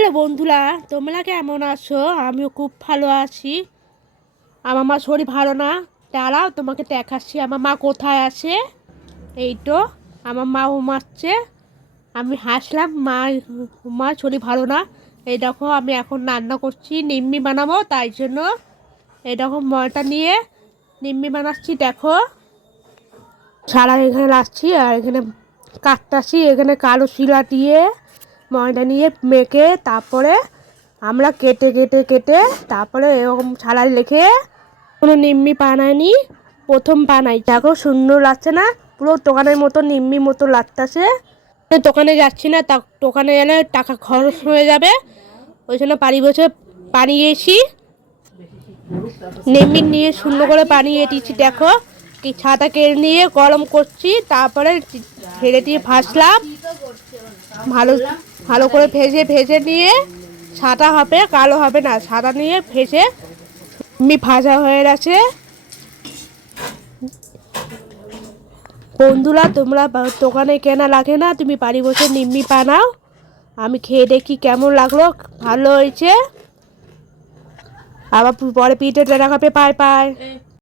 Hello বন্ধুরা, তোমরা কেমন আছো? আমিও খুব ভালো আছি। আমার মা শরীর ভালো না, দাঁড়াও তোমাকে দেখাচ্ছি আমার মা কোথায় আছে। এই তো আমার মা ঘুমাচ্ছে। আমি হাসলাম, মা শরীর ভালো না। এই দেখো আমি এখন রান্না করছি, নিম্মি বানাবো, তাই জন্য এই দেখো ময়দা নিয়ে নিম্মি বানাচ্ছি। দেখো সারা এখানে লাগছি আর এখানে কাটতাছি, এখানে কালো শিলা দিয়ে ময়দা নিয়ে মেখে তারপরে আমরা কেটে কেটে কেটে তারপরে এরকম ছাড়াই রেখে কোনো নিম্মি বানায়নি, প্রথম বানাই। দেখো সুন্দর লাগছে না? পুরো দোকানের মতো নিম্মি মতো লাগতেছে। দোকানে যাচ্ছি না, তা দোকানে গেলে টাকা খরচ হয়ে যাবে, ওই জন্য বাড়ি বসে বানিয়েছি। নিম্মি নিয়ে সুন্দর করে বানিয়ে দিচ্ছি। দেখো কি ছাতা কেড়ে নিয়ে গরম করছি, তারপরে ঢেলে দিয়ে ভাজলাম। ভালো ভালো করে ভেজে ভেজে নিয়ে সাদা হবে, কালো হবে না, সাদা নিয়ে ভেজে নিম্মি ভাজা হয়ে গেছে। বন্ধুরা তোমরা দোকানে কেনা লাগে না, তুমি বাড়ি বসে নিম্মি বানাও। আমি খেয়ে দেখি কেমন লাগলো, ভালো হয়েছে। আবার পরে পিঠে দেখাবে। পায় পায়।